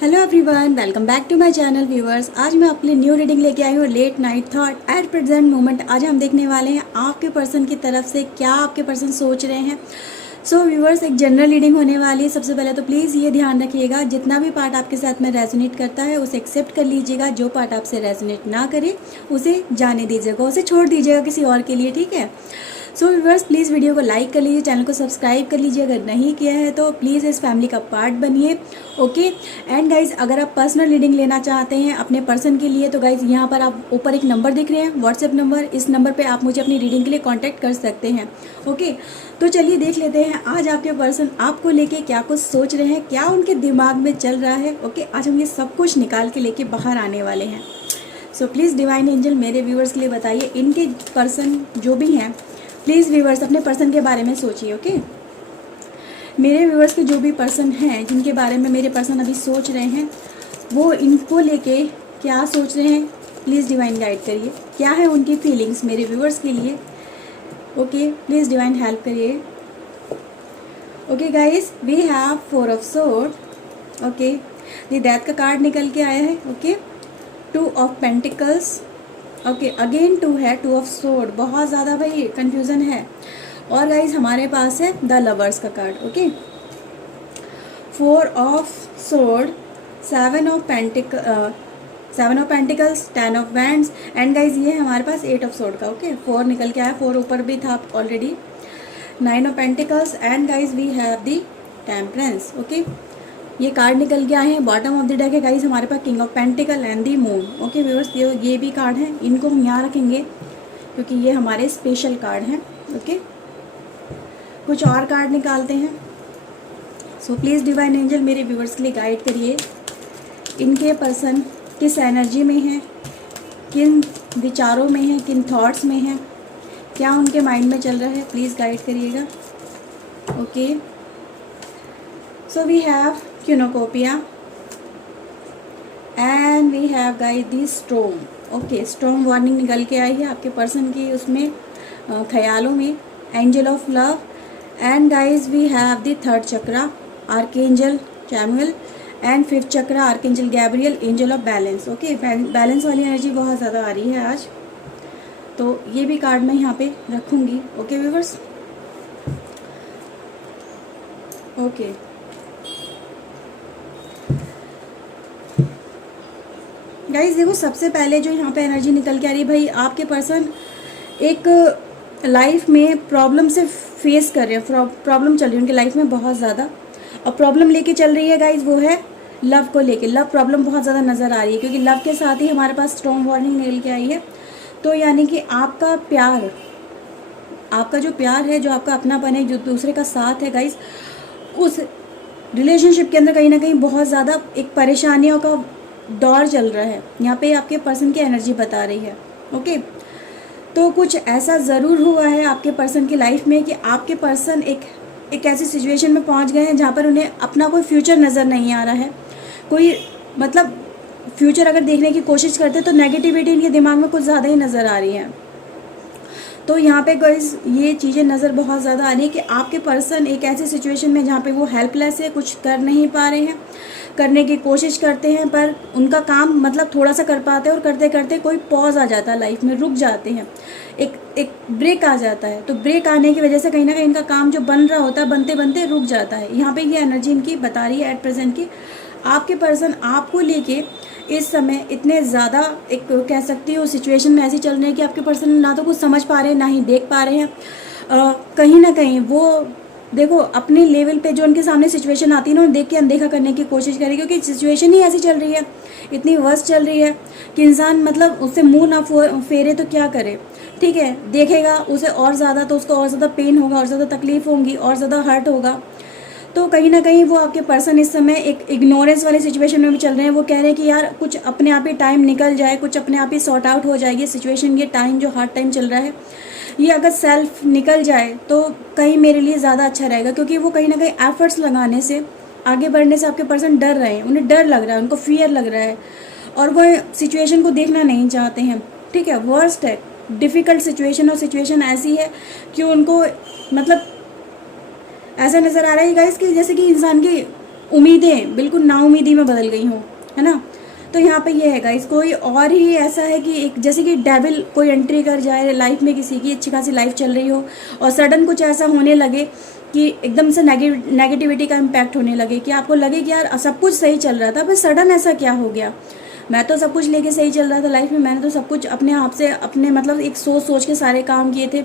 Hello everyone, welcome back to my channel viewers. आज मैं अपने न्यू रीडिंग लेके आई हूँ, late night thought at present moment. आज हम देखने वाले हैं आपके पर्सन की तरफ से क्या आपके पर्सन सोच रहे हैं। सो व्यूअर्स, एक जनरल रीडिंग होने वाली है। सबसे पहले तो प्लीज़ ये ध्यान रखिएगा, जितना भी पार्ट आपके साथ में रेजोनेट करता है उसे एक्सेप्ट कर लीजिएगा। जो पार्ट आपसे रेजोनेट ना करे उसे जाने दीजिएगा, उसे छोड़ दीजिएगा किसी और के लिए, ठीक है। सो व्यूअर्स, प्लीज़ वीडियो को लाइक कर लीजिए, चैनल को सब्सक्राइब कर लीजिए अगर नहीं किया है तो। प्लीज़ इस फैमिली का पार्ट बनिए, ओके। एंड गाइज, अगर आप पर्सनल रीडिंग लेना चाहते हैं अपने पर्सन के लिए तो गाइज यहाँ पर आप ऊपर एक नंबर दिख रहे हैं, व्हाट्सएप नंबर। इस नंबर पे आप मुझे अपनी रीडिंग के लिए कांटेक्ट कर सकते हैं, ओके। तो चलिए देख लेते हैं आज आपके पर्सन आपको लेके क्या कुछ सोच रहे हैं, क्या उनके दिमाग में चल रहा है, ओके। आज हम ये सब कुछ निकाल के लेके बाहर आने वाले हैं। सो प्लीज़ डिवाइन एंजल मेरे व्यूअर्स के लिए बताइए, इनके पर्सन जो भी हैं, प्लीज़ व्यूअर्स अपने पर्सन के बारे में सोचिए, ओके। मेरे व्यूअर्स के जो भी पर्सन हैं, जिनके बारे में मेरे पर्सन अभी सोच रहे हैं, वो इनको लेके क्या सोच रहे हैं, प्लीज़ डिवाइन गाइड करिए। क्या है उनकी फीलिंग्स मेरे व्यूअर्स के लिए, ओके। प्लीज़ डिवाइन हेल्प करिए। Okay guys, we have 4 of sword, okay. The death का कार्ड निकल के आया है, okay. 2 of pentacles, okay. Again 2 है, 2 ऑफ सोर्ड। बहुत ज़्यादा भाई कंफ्यूजन है। और गाइज हमारे पास है द लवर्स का card, okay. 4 of sword, 7 of pentacles, 10 of wands and guys ये है हमारे पास 8 ऑफ सोर्ड का, ओके। 4 निकल के आया, 4 ऊपर भी था already. 9 of pentacles and guys we have the temperance, okay. ये कार्ड निकल के आए हैं। बॉटम ऑफ द डेक है गाइज हमारे पास king of pentacle and the moon, okay viewers. ये भी कार्ड हैं, इनको हम यहाँ रखेंगे क्योंकि ये हमारे स्पेशल कार्ड हैं, ओके। कुछ और कार्ड निकालते हैं। सो प्लीज़ डिवाइन एंजल मेरे व्यूअर्स के लिए गाइड करिए, इनके पर्सन किस एनर्जी में हैं, किन विचारों में हैं, किन थॉट्स में हैं, क्या उनके माइंड में चल रहा है, प्लीज़ गाइड करिएगा, okay. So we have cornucopia and we have guide the storm, okay. Storm warning निकल के आई है आपके पर्सन की उसमें ख्यालों में। Angel of love and guys we have the 3rd chakra, archangel Chamuel and 5th chakra, archangel Gabriel, angel of balance, okay. Balance वाली energy बहुत ज़्यादा आ रही है आज, तो ये भी कार्ड मैं यहाँ पे रखूँगी, ओके व्यूअर्स, ओके। गाइज देखो, सबसे पहले जो यहाँ पे एनर्जी निकल के आ रही है, भाई आपके पर्सन एक लाइफ में प्रॉब्लम से फेस कर रहे हैं, प्रॉब्लम चल रही है उनकी लाइफ में बहुत ज़्यादा। और प्रॉब्लम लेके चल रही है गाइज, वो है लव को लेके। लव प्रॉब्लम बहुत ज़्यादा नज़र आ रही है क्योंकि लव के साथ ही हमारे पास स्ट्रॉन्ग वार्निंग निकल के आई है। तो यानी कि आपका प्यार, आपका जो प्यार है, जो आपका अपनापन है, जो दूसरे का साथ है गाइज, उस रिलेशनशिप के अंदर कहीं ना कहीं बहुत ज़्यादा एक परेशानियों का दौर चल रहा है। यहाँ पे आपके पर्सन की एनर्जी बता रही है, ओके। तो कुछ ऐसा ज़रूर हुआ है आपके पर्सन की लाइफ में कि आपके पर्सन एक ऐसी सिचुएशन में पहुंच गए हैं जहाँ पर उन्हें अपना कोई फ्यूचर नज़र नहीं आ रहा है। कोई मतलब फ्यूचर अगर देखने की कोशिश करते तो नेगेटिविटी इनके दिमाग में कुछ ज़्यादा ही नज़र आ रही है। तो यहाँ पे गाइस ये चीज़ें नज़र बहुत ज़्यादा आ रही है कि आपके पर्सन एक ऐसी सिचुएशन में जहाँ पे वो हेल्पलेस है, कुछ कर नहीं पा रहे हैं, करने की कोशिश करते हैं पर उनका काम मतलब थोड़ा सा कर पाते हैं और करते करते कोई पॉज आ जाता है, लाइफ में रुक जाते हैं, एक ब्रेक आ जाता है। तो ब्रेक आने की वजह से कहीं ना कहीं इनका काम जो बन रहा होता है बनते बनते रुक जाता है। यहाँ पे ये एनर्जी इनकी बता रही है एट प्रेजेंट की आपके पर्सन आपको लेके इस समय इतने ज़्यादा एक कह सकती हूँ सिचुएशन में ऐसी चल रही है कि आपके पर्सन ना तो कुछ समझ पा रहे हैं ना ही देख पा रहे हैं। कहीं ना कहीं वो देखो अपने लेवल पे जो उनके सामने सिचुएशन आती है ना, देख के अनदेखा करने की कोशिश करें क्योंकि सिचुएशन ही ऐसी चल रही है, इतनी वर्स्ट चल रही है कि इंसान मतलब उससे मुंह ना फेरे तो क्या करे, ठीक है। देखेगा उसे और ज़्यादा तो उसको और ज़्यादा पेन होगा, और ज़्यादा तकलीफ होगी, और ज़्यादा हर्ट होगा। तो कहीं ना कहीं वो आपके पर्सन इस समय एक इग्नोरेंस वाली सिचुएशन में भी चल रहे हैं। वो कह रहे हैं कि यार कुछ अपने आप ही टाइम निकल जाए, कुछ अपने आप ही सॉर्ट आउट हो जाएगी सिचुएशन। ये टाइम जो हार्ड टाइम चल रहा है, ये अगर सेल्फ निकल जाए तो कहीं मेरे लिए ज़्यादा अच्छा रहेगा क्योंकि वो कहीं ना कहीं एफर्ट्स लगाने से, आगे बढ़ने से आपके पर्सन डर रहे हैं, उन्हें डर लग रहा है, उनको फियर लग रहा है और वो सिचुएशन को देखना नहीं चाहते हैं, ठीक है। वर्स्ट है, डिफ़िकल्ट सिचुएशन, और सिचुएशन ऐसी है कि उनको मतलब ऐसा नज़र आ रहा है गाइस कि जैसे कि इंसान की उम्मीदें बिल्कुल नाउमीदी में बदल गई हों, है ना। तो यहाँ पे ये है गाइस, कोई और ही ऐसा है कि एक जैसे कि डेविल कोई एंट्री कर जाए लाइफ में, किसी की अच्छी खासी लाइफ चल रही हो और सडन कुछ ऐसा होने लगे कि एकदम से नेगेटिविटी का इम्पैक्ट होने लगे, कि आपको लगे कि यार सब कुछ सही चल रहा था, फिर सडन ऐसा क्या हो गया। मैं तो सब कुछ लेके सही चल रहा था लाइफ में, मैंने तो सब कुछ अपने आप से अपने मतलब एक सोच के सारे काम किए थे,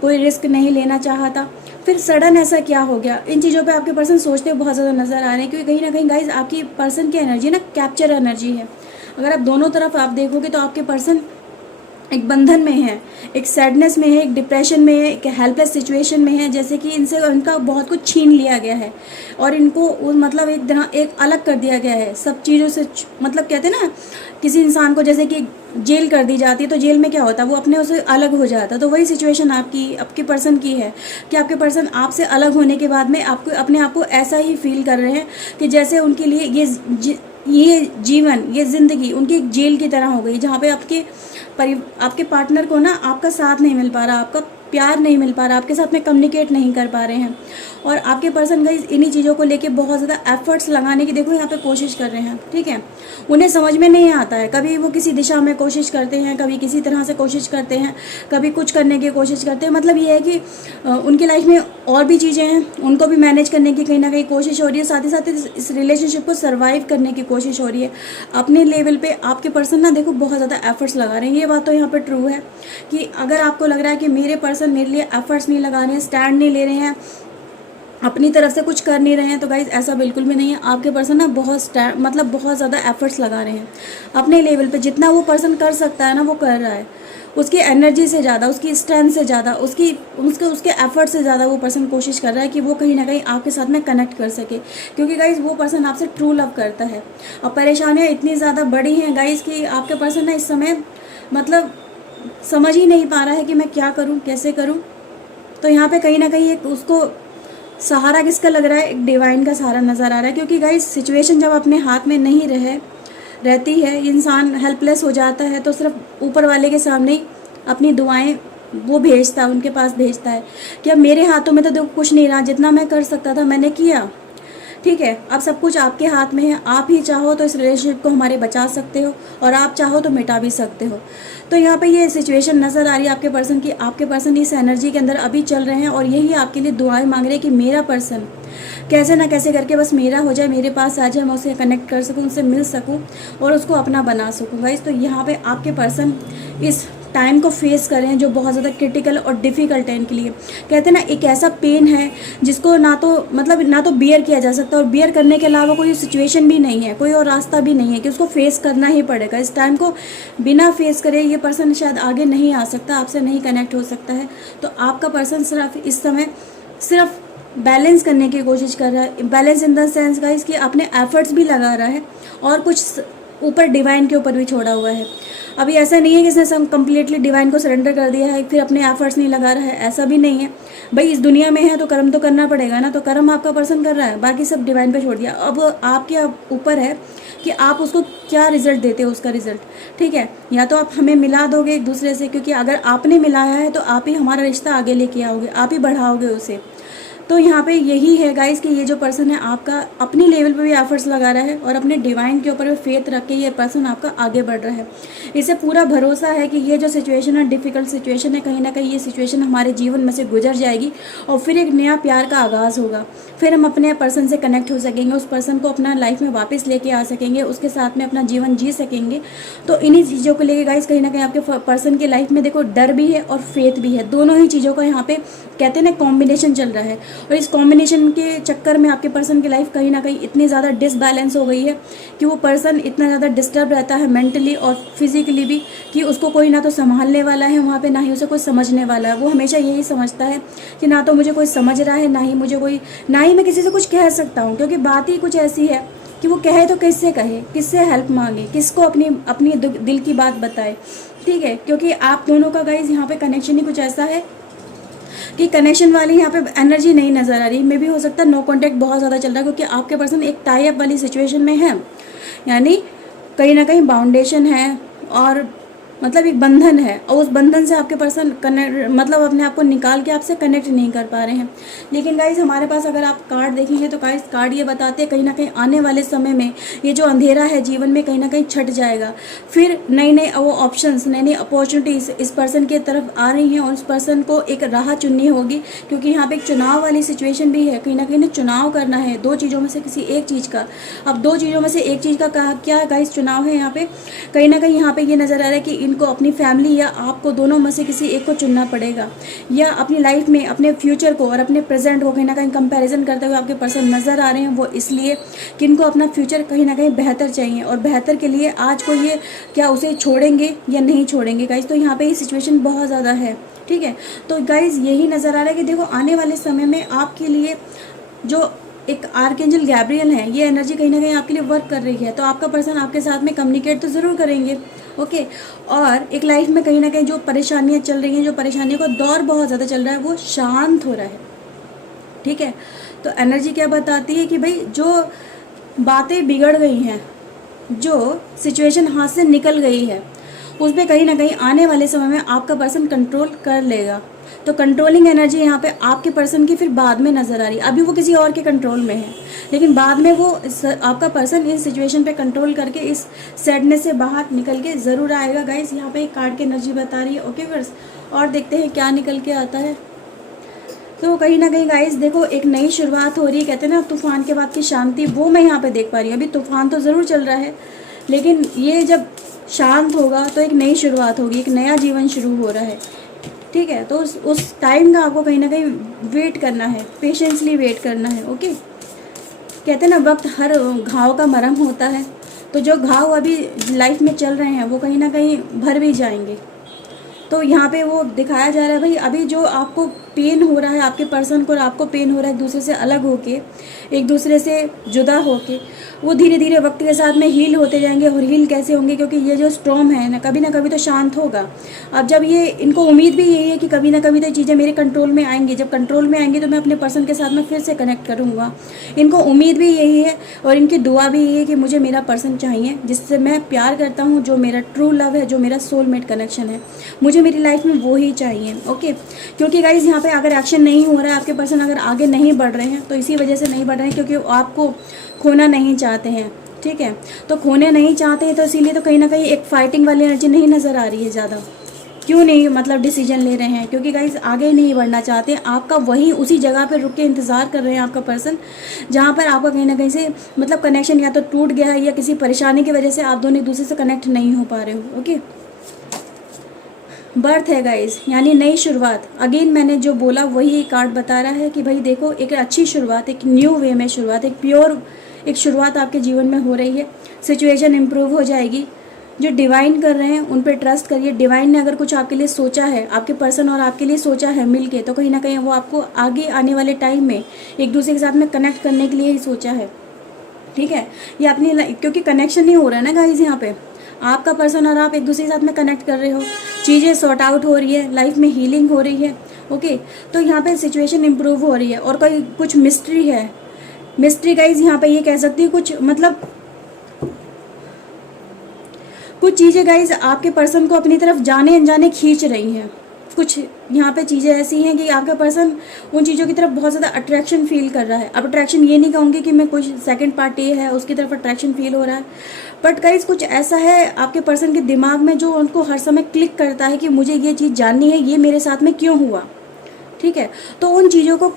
कोई रिस्क नहीं लेना चाहा था, फिर सडन ऐसा क्या हो गया। इन चीज़ों पे आपके पर्सन सोचते हुए बहुत ज़्यादा नज़र आ रहे हैं, क्योंकि कहीं ना कहीं गाइज आपकी पर्सन की एनर्जी ना कैप्चर एनर्जी है। अगर आप दोनों तरफ आप देखोगे तो आपके पर्सन एक बंधन में है, एक सैडनेस में है, एक डिप्रेशन में है, एक हेल्पलेस सिचुएशन में है, जैसे कि इनसे इनका बहुत कुछ छीन लिया गया है और इनको मतलब एक अलग कर दिया गया है सब चीज़ों से। मतलब कहते हैं ना, किसी इंसान को जैसे कि जेल कर दी जाती है, तो जेल में क्या होता है, वो अपने उसे अलग हो जाता है। तो वही सिचुएशन आपके पर्सन की है कि आपके पर्सन आपसे अलग होने के बाद में आपको अपने आप को ऐसा ही फील कर रहे हैं कि जैसे उनके लिए ये जीवन, ये ज़िंदगी उनकी एक जेल की तरह हो गई, जहाँ पे आपके पार्टनर को ना आपका साथ नहीं मिल पा रहा, आपका प्यार नहीं मिल पा रहा, आपके साथ में कम्युनिकेट नहीं कर पा रहे हैं। और आपके पर्सन गाइस इन्हीं चीज़ों को लेके बहुत ज़्यादा एफर्ट्स लगाने की देखो यहाँ पे कोशिश कर रहे हैं, ठीक है। उन्हें समझ में नहीं आता है, कभी वो किसी दिशा में कोशिश करते हैं, कभी किसी तरह से कोशिश करते हैं, कभी कुछ करने की कोशिश करते हैं। मतलब ये है कि उनकी लाइफ में और भी चीज़ें हैं, उनको भी मैनेज करने की कहीं ना कहीं कोशिश हो रही है, साथ ही साथ इस रिलेशनशिप को सर्वाइव करने की कोशिश हो रही है। अपने लेवल पे आपके पर्सन ना देखो बहुत ज़्यादा एफर्ट्स लगा रहे हैं। ये बात तो यहाँ पर ट्रू है कि अगर आपको लग रहा है कि मेरे पर्सन मेरे लिए एफर्ट्स नहीं लगा रहे हैं, स्टैंड नहीं ले रहे हैं, अपनी तरफ से कुछ कर नहीं रहे हैं, तो गाइज ऐसा बिल्कुल भी नहीं है। आपके पर्सन ना बहुत ज़्यादा एफर्ट्स लगा रहे हैं अपने लेवल पे। जितना वो पर्सन कर सकता है ना वो कर रहा है, उसकी एनर्जी से ज़्यादा, उसकी स्ट्रेंथ से ज़्यादा, उसके एफर्ट से ज़्यादा वो पर्सन कोशिश कर रहा है कि वो कहीं ना कहीं आपके साथ में कनेक्ट कर सके, क्योंकि गाइज वो पर्सन आपसे ट्रू लव करता है। और परेशानियाँ इतनी ज़्यादा बड़ी हैं गाइज कि आपके पर्सन ना इस समय मतलब समझ ही नहीं पा रहा है कि मैं क्या करूँ, कैसे करूँ। तो यहाँ पे कहीं ना कहीं एक उसको सहारा किसका लग रहा है, एक डिवाइन का सहारा नज़र आ रहा है। क्योंकि गाइस सिचुएशन जब अपने हाथ में नहीं रहती है, इंसान हेल्पलेस हो जाता है, तो सिर्फ ऊपर वाले के सामने ही अपनी दुआएं वो भेजता है, उनके पास भेजता है कि अब मेरे हाथों में तो देखो कुछ नहीं रहा, जितना मैं कर सकता था मैंने किया, ठीक है, अब सब कुछ आपके हाथ में है। आप ही चाहो तो इस रिलेशनशिप को हमारे बचा सकते हो और आप चाहो तो मिटा भी सकते हो। तो यहाँ पे ये सिचुएशन नज़र आ रही है आपके पर्सन की। आपके पर्सन इस एनर्जी के अंदर अभी चल रहे हैं और यही आपके लिए दुआएं मांग रहे हैं कि मेरा पर्सन कैसे ना कैसे करके बस मेरा हो जाए, मेरे पास आ जाए, मैं उससे कनेक्ट कर सकूँ, उनसे मिल सकूँ और उसको अपना बना सकूँ गाइस। तो यहाँ पे आपके पर्सन इस टाइम को फेस कर रहे हैं जो बहुत ज़्यादा क्रिटिकल और डिफ़िकल्ट है इनके लिए। कहते हैं ना, एक ऐसा पेन है जिसको ना तो बियर किया जा सकता और बियर करने के अलावा कोई सिचुएशन भी नहीं है, कोई और रास्ता भी नहीं है कि उसको फेस करना ही पड़ेगा। इस टाइम को बिना फेस करे ये पर्सन शायद आगे नहीं आ सकता, आपसे नहीं कनेक्ट हो सकता है। तो आपका पर्सन सिर्फ इस समय सिर्फ बैलेंस करने की कोशिश कर रहा है। Balance in the sense guys कि अपने एफर्ट्स भी लगा रहा है और कुछ ऊपर डिवाइन के ऊपर भी छोड़ा हुआ है। अभी ऐसा नहीं है कि इसने कम्प्लीटली डिवाइन को सरेंडर कर दिया है फिर अपने एफर्ट्स नहीं लगा रहा है, ऐसा भी नहीं है। भाई इस दुनिया में है तो कर्म तो करना पड़ेगा ना, तो कर्म आपका पर्सन कर रहा है, बाकी सब डिवाइन पे छोड़ दिया। अब आपके ऊपर है कि आप उसको क्या रिजल्ट देते हो, उसका रिजल्ट, ठीक है। या तो आप हमें मिला दोगे एक दूसरे से, क्योंकि अगर आपने मिलाया है तो आप ही हमारा रिश्ता आगे लेके आओगे, आप ही बढ़ाओगे उसे। तो यहाँ पे यही है गाइस कि ये जो पर्सन है आपका अपनी लेवल पे भी एफर्ट्स लगा रहा है और अपने डिवाइन के ऊपर भी फेथ रख के ये पर्सन आपका आगे बढ़ रहा है। इसे पूरा भरोसा है कि ये जो सिचुएशन है, डिफ़िकल्ट सिचुएशन है, कहीं ना कहीं ये सिचुएशन हमारे जीवन में से गुजर जाएगी और फिर एक नया प्यार का आगाज़ होगा। फिर हम अपने पर्सन से कनेक्ट हो सकेंगे, उस पर्सन को अपना लाइफ में वापस लेके आ सकेंगे, उसके साथ में अपना जीवन जी सकेंगे। तो इन्हीं चीज़ों को लेके गाइस कहीं ना कहीं आपके पर्सन की लाइफ में देखो डर भी है और फेथ भी है, दोनों ही चीज़ों का यहाँ पे कहते हैं ना कॉम्बिनेशन चल रहा है। और इस कॉम्बिनेशन के चक्कर में आपके पर्सन की लाइफ कहीं ना कहीं इतनी ज़्यादा डिसबैलेंस हो गई है कि वो पर्सन इतना ज़्यादा डिस्टर्ब रहता है मेंटली और फिजिकली भी कि उसको कोई ना तो संभालने वाला है वहाँ पे, ना ही उसे कोई समझने वाला है। वो हमेशा यही समझता है कि ना तो मुझे कोई समझ रहा है, ना ही मैं किसी से कुछ कह सकता हूँ, क्योंकि बात ही कुछ ऐसी है कि वो कहे तो किससे कहे, किससे हेल्प मांगे, किसको अपनी दिल की बात बताए, ठीक है। क्योंकि आप दोनों का गाइज यहाँ पे कनेक्शन ही कुछ ऐसा है कि कनेक्शन वाली यहाँ पे एनर्जी नहीं नज़र आ रही। मे भी हो सकता है नो कॉन्टैक्ट बहुत ज़्यादा चल रहा है, क्योंकि आपके पर्सन एक टाई अप वाली सिचुएशन में है, यानी कहीं ना कहीं बाउंडेशन है और मतलब एक बंधन है, और उस बंधन से आपके पर्सन कनेक्ट, मतलब अपने आप को निकाल के आपसे कनेक्ट नहीं कर पा रहे हैं। लेकिन गाइज हमारे पास अगर आप कार्ड देखेंगे तो गाइज कार्ड ये बताते हैं कहीं ना कहीं आने वाले समय में ये जो अंधेरा है जीवन में कहीं ना कहीं छट जाएगा। फिर नए नए वो ऑप्शंस, नई नई अपॉर्चुनिटीज़ इस पर्सन के तरफ आ रही हैं, और उस पर्सन को एक राह चुननी होगी, क्योंकि यहाँ पे एक चुनाव वाली सिचुएशन भी है। कहीं ना कहीं चुनाव करना है दो चीज़ों में से किसी एक चीज़ का। अब दो चीज़ों में से एक चीज़ का कहा क्या गाइज चुनाव है यहाँ पे, कहीं ना कहीं यहाँ पे ये नज़र आ रहा है कि इनको अपनी फैमिली या आपको दोनों में से किसी एक को चुनना पड़ेगा, या अपनी लाइफ में अपने फ्यूचर को और अपने प्रेजेंट को कहीं ना कहीं कंपैरिजन करते हुए आपके पर्सन नज़र आ रहे हैं। वो इसलिए कि इनको अपना फ्यूचर कहीं ना कहीं बेहतर चाहिए, और बेहतर के लिए आज को ये क्या उसे छोड़ेंगे या नहीं छोड़ेंगे गाइज। तो यहाँ पे ये सिचुएशन बहुत ज़्यादा है, ठीक है। तो गाइज यही नज़र आ रहा है कि देखो आने वाले समय में आपके लिए जो एक आर्कएंजल गैब्रियल है, ये एनर्जी कहीं ना कहीं आपके लिए वर्क कर रही है। तो आपका पर्सन आपके साथ में कम्युनिकेट तो ज़रूर करेंगे, ओके। और एक लाइफ में कहीं ना कहीं जो परेशानियां चल रही हैं, जो परेशानियों का दौर बहुत ज़्यादा चल रहा है, वो शांत हो रहा है, ठीक है। तो एनर्जी क्या बताती है कि भाई जो बातें बिगड़ गई हैं, जो सिचुएशन हाथ से निकल गई है, उस पर कहीं ना कहीं आने वाले समय में आपका पर्सन कंट्रोल कर लेगा। तो कंट्रोलिंग एनर्जी यहाँ पे आपके पर्सन की फिर बाद में नज़र आ रही है। अभी वो किसी और के कंट्रोल में है, लेकिन बाद में वो आपका पर्सन इस सिचुएशन पे कंट्रोल करके इस सैडनेस से बाहर निकल के ज़रूर आएगा। गाइस यहाँ पे एक कार्ड की एनर्जी बता रही है, ओके फ्रेंड्स। और देखते हैं क्या निकल के आता है। तो कहीं ना कहीं गाइस देखो एक नई शुरुआत हो रही है, कहते हैं ना तूफान के बाद की शांति, वो मैं यहाँ पे देख पा रही हूँ। अभी तूफान तो ज़रूर चल रहा है, लेकिन ये जब शांत होगा तो एक नई शुरुआत होगी, एक नया जीवन शुरू हो रहा है, ठीक है। तो उस टाइम का आपको कहीं ना कहीं वेट करना है, पेशेंसली वेट करना है, ओके। कहते हैं ना वक्त हर घाव का मरहम होता है, तो जो घाव अभी लाइफ में चल रहे हैं वो कहीं ना कहीं भर भी जाएंगे। तो यहाँ पे वो दिखाया जा रहा है भाई अभी जो आपको पेन हो रहा है आपके पर्सन को, और आपको पेन हो रहा है एक दूसरे से अलग होके, एक दूसरे से जुदा होके, वो धीरे धीरे वक्त के साथ में हील होते जाएंगे। और हील कैसे होंगे, क्योंकि ये जो स्टॉर्म है ना कभी तो शांत होगा। अब जब ये इनको उम्मीद भी यही है कि कभी ना कभी तो चीज़ें मेरे कंट्रोल में आएंगी, जब कंट्रोल में आएंगी तो मैं अपने पर्सन के साथ में फिर से कनेक्ट करूँगा। इनको उम्मीद भी यही है और इनकी दुआ भी यही है कि मुझे मेरा पर्सन चाहिए जिससे मैं प्यार करता हूँ, जो मेरा ट्रू लव है, जो मेरा सोलमेट कनेक्शन है, मुझे मेरी लाइफ में वो ही चाहिए, ओके। क्योंकि गाइज यहाँ पे अगर एक्शन नहीं हो रहा है, आपके पर्सन अगर आगे नहीं बढ़ रहे हैं तो इसी वजह से नहीं बढ़ रहे हैं क्योंकि आपको खोना नहीं चाहते हैं, ठीक है। तो खोने नहीं चाहते हैं तो इसीलिए तो कहीं ना कहीं एक फाइटिंग वाली एनर्जी नहीं नज़र आ रही है ज़्यादा। क्यों नहीं मतलब डिसीजन ले रहे हैं, क्योंकि गाइज आगे नहीं बढ़ना चाहते हैं। आपका वहीं उसी जगह पर रुक के इंतज़ार कर रहे हैं आपका पर्सन, जहाँ पर आपका कहीं ना कहीं से मतलब कनेक्शन या तो टूट गया है या किसी परेशानी की वजह से आप दोनों एक दूसरे से कनेक्ट नहीं हो पा रहे हो, ओके। बर्थ है गाइज, यानी नई शुरुआत। अगेन मैंने जो बोला वही कार्ड बता रहा है कि भाई देखो एक अच्छी शुरुआत, एक न्यू वे में शुरुआत, एक प्योर एक शुरुआत आपके जीवन में हो रही है। सिचुएशन इम्प्रूव हो जाएगी। जो डिवाइन कर रहे हैं उन पर ट्रस्ट करिए। डिवाइन ने अगर कुछ आपके लिए सोचा है, आपके पर्सन और आपके लिए सोचा है मिलके, तो कहीं ना कहीं वो आपको आगे आने वाले टाइम में एक दूसरे के साथ में कनेक्ट करने के लिए ही सोचा है, ठीक है। ये अपनी क्योंकि कनेक्शन नहीं हो रहा है ना गाइज, यहाँ पे आपका पर्सन और आप एक दूसरे के साथ में कनेक्ट कर रहे हो, चीज़ें सॉर्ट आउट हो रही है, लाइफ में हीलिंग हो रही है, ओके। तो यहाँ पे सिचुएशन इम्प्रूव हो रही है और कोई कुछ मिस्ट्री है। मिस्ट्री गाइज यहाँ पे ये कह सकती है कुछ मतलब कुछ चीज़ें गाइज आपके पर्सन को अपनी तरफ जाने अनजाने खींच रही हैं। कुछ यहाँ पे चीज़ें ऐसी हैं कि आपका पर्सन उन चीज़ों की तरफ बहुत ज़्यादा अट्रैक्शन फील कर रहा है। अब अट्रैक्शन ये नहीं कहूँगी कि मैं कुछ सेकंड पार्टी है उसकी तरफ अट्रैक्शन फील हो रहा है, बट गाइज कुछ ऐसा है आपके पर्सन के दिमाग में जो उनको हर समय क्लिक करता है कि मुझे ये चीज़ जाननी है, ये मेरे साथ में क्यों हुआ, ठीक है। तो उन चीज़ों को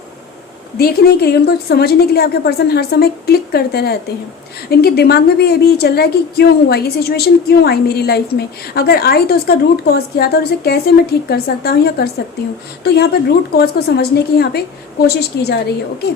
देखने के लिए, उनको समझने के लिए आपके पर्सन हर समय क्लिक करते रहते हैं। इनके दिमाग में भी ये भी चल रहा है कि क्यों हुआ, ये सिचुएशन क्यों आई मेरी लाइफ में, अगर आई तो उसका रूट कॉज क्या था और उसे कैसे मैं ठीक कर सकता हूँ या कर सकती हूँ। तो यहाँ पर रूट कॉज को समझने की यहाँ पे कोशिश की जा रही है, ओके।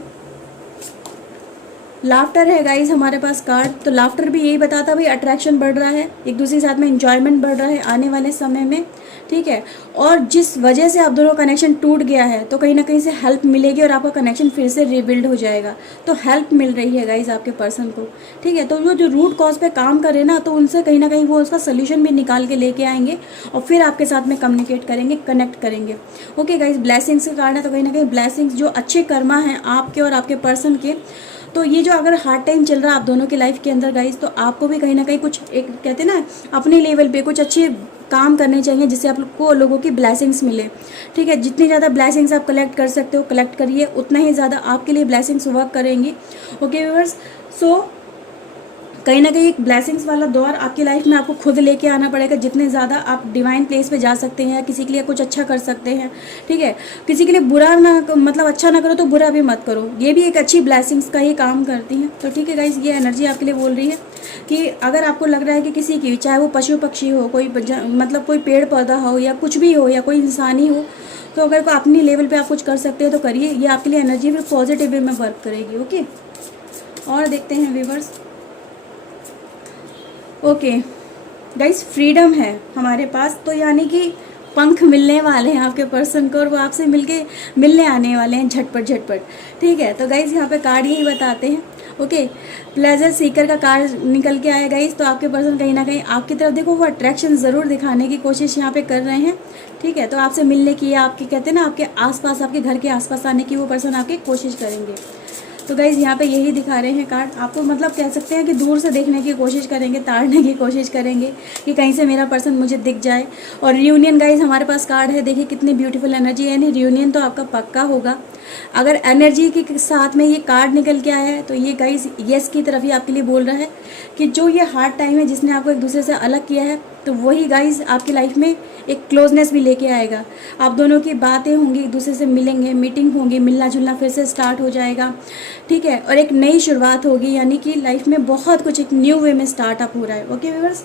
लाफ्टर है गाइज हमारे पास कार्ड, तो लाफ्टर भी यही बताता भाई अट्रैक्शन बढ़ रहा है, एक दूसरे के साथ में इंजॉयमेंट बढ़ रहा है आने वाले समय में, ठीक है। और जिस वजह से आप दोनों कनेक्शन टूट गया है तो कहीं ना कहीं से हेल्प मिलेगी और आपका कनेक्शन फिर से रिबिल्ड हो जाएगा। तो हेल्प मिल रही है गाइज आपके पर्सन को, ठीक है। तो वो जो रूट कॉज पे काम करे ना, तो उनसे कहीं ना कहीं वो उसका सोल्यूशन भी निकाल के लेके आएंगे और फिर आपके साथ में कम्युनिकेट करेंगे, कनेक्ट करेंगे, ओके गाइज। ब्लेसिंग्स का कार्ड है, तो कहीं ना कहीं ब्लेसिंग्स जो अच्छे कर्मा हैं आपके और आपके पर्सन के, तो ये जो अगर हार्ड टाइम चल रहा है आप दोनों की लाइफ के अंदर गाइज, तो आपको भी कहीं ना कहीं कुछ एक कहते हैं ना अपने लेवल पे कुछ अच्छे काम करने चाहिए जिससे आपको लोगों की ब्लेसिंग्स मिले। ठीक है, जितनी ज़्यादा ब्लेसिंग्स आप कलेक्ट कर सकते हो कलेक्ट करिए, उतना ही ज़्यादा आपके लिए ब्लेसिंग्स वर्क करेंगी। ओके व्यूअर्स, सो कहीं ना कहीं एक ब्लेसिंग्स वाला दौर आपकी लाइफ में आपको खुद लेके आना पड़ेगा। जितने ज़्यादा आप डिवाइन प्लेस पे जा सकते हैं या किसी के लिए कुछ अच्छा कर सकते हैं, ठीक है, किसी के लिए बुरा ना, मतलब अच्छा ना करो तो बुरा भी मत करो, ये भी एक अच्छी ब्लेसिंग्स का ही काम करती हैं। तो ठीक है गाइज, ये एनर्जी आपके लिए बोल रही है कि अगर आपको लग रहा है कि किसी की, चाहे वो पशु पक्षी हो, कोई मतलब कोई पेड़ पौधा हो या कुछ भी हो या कोई इंसान ही हो, तो अगर को अपनी लेवल पे आप कुछ कर सकते हैं तो करिए, ये आपके लिए एनर्जी फिर पॉजिटिव वे में वर्क करेगी। ओके, और देखते हैं व्यूअर्स। ओके गाइस, फ्रीडम है हमारे पास, तो यानी कि पंख मिलने वाले हैं आपके पर्सन को और वो आपसे मिलने आने वाले हैं झटपट झटपट। ठीक है, तो गाइस यहाँ पे कार्ड यही बताते हैं। ओके, प्लेजर सीकर का कार्ड निकल के आया गाइस, तो आपके पर्सन कहीं ना कहीं आपकी तरफ देखो वो अट्रैक्शन ज़रूर दिखाने की कोशिश यहाँ पे कर रहे हैं। ठीक है, तो आपसे मिलने की या आपके कहते हैं ना आपके आसपास, आपके घर के आसपास आने की वो पर्सन आपकी कोशिश करेंगे। तो गाइज़ यहाँ पे यही दिखा रहे हैं कार्ड आपको, मतलब कह सकते हैं कि दूर से देखने की कोशिश करेंगे, ताड़ने की कोशिश करेंगे कि कहीं से मेरा पर्सन मुझे दिख जाए। और रियूनियन गाइज़ हमारे पास कार्ड है, देखिए कितनी ब्यूटीफुल एनर्जी है, यानी रियूनियन तो आपका पक्का होगा। अगर एनर्जी के साथ में ये कार्ड निकल के आया है तो ये गाइज़ येस की तरफ ही आपके लिए बोल रहा है कि जो ये हार्ड टाइम है जिसने आपको एक दूसरे से अलग किया है, तो वही गाइज़ आपकी लाइफ में एक क्लोजनेस भी लेके आएगा। आप दोनों की बातें होंगी, एक दूसरे से मिलेंगे, मीटिंग होगी, मिलना जुलना फिर से स्टार्ट हो जाएगा। ठीक है, और एक नई शुरुआत होगी, यानी कि लाइफ में बहुत कुछ एक न्यू वे में स्टार्टअप हो रहा है। ओके व्यूअर्स,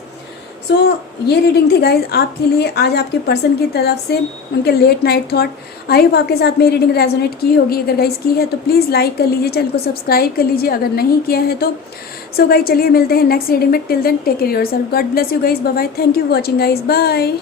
सो ये रीडिंग थी गाइज आपके लिए आज आपके पर्सन की तरफ से, उनके late night thought. I hope आपके साथ मेरी रीडिंग रेजोनेट की होगी। अगर गाइज की है तो प्लीज़ लाइक कर लीजिए, चैनल को सब्सक्राइब कर लीजिए अगर नहीं किया है तो। सो गाइज चलिए मिलते हैं नेक्स्ट रीडिंग में। Till then take care yourself, God bless you guys, bye bye, thank you watching guys, bye.